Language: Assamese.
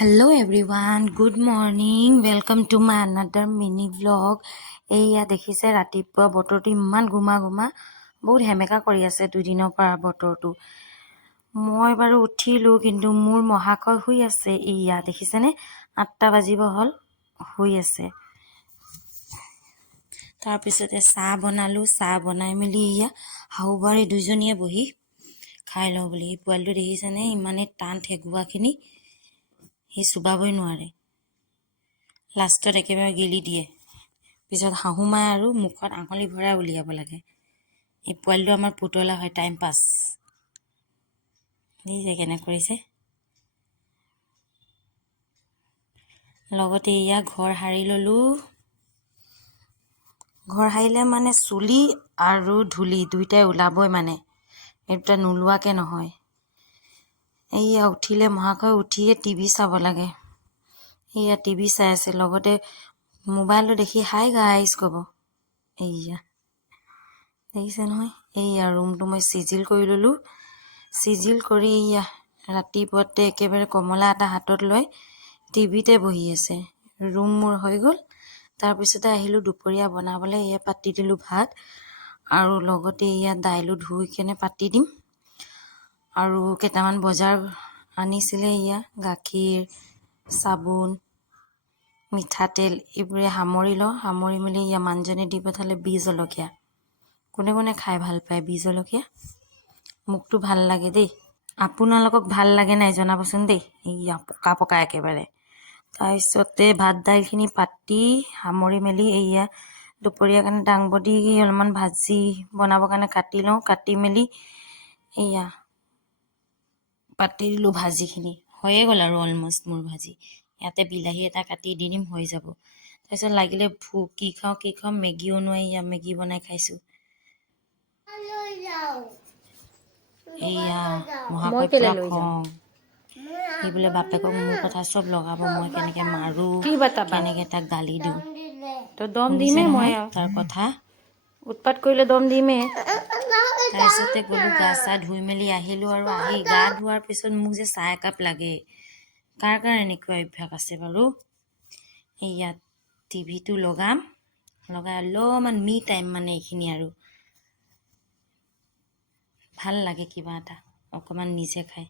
Hello everyone, good morning. Welcome to my another mini vlog. এয়া দেখিছে ৰাতিপুৱা বতৰটো ইমান গুমা বহুত হেমেকা কৰি আছে দুদিনৰ পৰা বতৰটো। মই বাৰু উঠিলো কিন্তু মোৰ মহাকয় শুই আছে। এয়া দেখিছেনে 8টা বাজিব হ'ল শুই আছে। তাৰ পিছতে চাহ বনালো, চাহ বনাই মেলি এয়া হাউবাৰী দুজনীয়ে বহি খাই লওঁ বুলি। পোৱালিটো দেখিছেনে ইমানে টান ঠেকুৱাখিনি, সি চুবাবই নোৱাৰে, লাষ্টত একেবাৰে গেলি দিয়ে। পিছত শাহুমাই আৰু মুখত আঙুলি ভৰাই উলিয়াব লাগে। এই পোৱালিটো আমাৰ পুতলা হয়, টাইম পাছ। দেখিছে কেনে কৰিছে। লগতে এয়া ঘৰ সাৰি ল'লোঁ। ঘৰ সাৰিলে মানে চুলি আৰু ধূলি দুইটাই ওলাবই, মানে এই দুটা নোলোৱাকৈ নহয়। এয়া উঠিলে মহাশয় উঠিয়ে টিভি চাব লাগে। এয়া টিভি চাই আছে, লগতে মোবাইলটো দেখি হাই গাইজ ক'ব। এয়া দেখিছে নহয়। এয়া ৰুমটো মই চিজিল কৰি ল'লোঁ। চিজিল কৰি এয়া ৰাতিপুৱাতে একেবাৰে কমলা এটা হাতত লৈ টিভিতে বহি আছে। ৰুম মোৰ হৈ গ'ল। তাৰপিছতে আহিলোঁ দুপৰীয়া বনাবলৈ। এয়া পাতি দিলোঁ ভাত, আৰু লগতে এয়া দাইলো ধুই কেনে পাতি দিম। আৰু কেইটামান বজাৰ আনিছিলে, এয়া গাখীৰ, চাবোন, মিঠাতেল এইবোৰে সামৰি লওঁ। সামৰি মেলি এয়া মানুহজনে দি পঠালে বি জলকীয়া। কোনে কোনে খাই ভাল পায় বি জলকীয়া? মোকতো ভাল লাগে দেই। আপোনালোকক ভাল লাগে নাই জনাবচোন দেই। এয়া পকা পকা একেবাৰে। তাৰপিছতে ভাত দাইলখিনি পাতি সামৰি মেলি এয়া দুপৰীয়াৰ কাৰণে দাংবডি অলপমান ভাজি বনাবৰ কাৰণে কাটি লওঁ। কাটি মেলি এয়া পাতি দিলোঁ। ভাজিখিনি হৈয়ে গ'ল আৰু অলমষ্ট মোৰ ভাজি। ইয়াতে বিলাহী এটা কাটি দি দিম, হৈ যাব। তাৰপিছত লাগিলে কি খাওঁ মেগীও নোৱাৰি, এয়া মেগী বনাই খাইছোঁ। এয়া মহাকৈ পুৰা খং, সি বোলে বাপেকক মোৰ কথা চব লগাব, মই কেনেকৈ মাৰোঁ, কেনেকৈ তাক গালি দিওঁ। তো দম শুনিছে দিমেই মই নহয় আৰু তাৰ কথা। উৎপাত কৰিলে দম দিমেই। তাৰপিছতে গ'লোঁ, গা চা ধুই মেলি আহিলোঁ। আৰু আহি গা ধোৱাৰ পিছত মোক যে চাহ একাপ লাগে। কাৰ এনেকুৱা অভ্যাস আছে বাৰু? ইয়াত টিভিটো লগাই অলপমান মি টাইম, মানে এইখিনি আৰু ভাল লাগে কিবা এটা অকণমান নিজে খাই।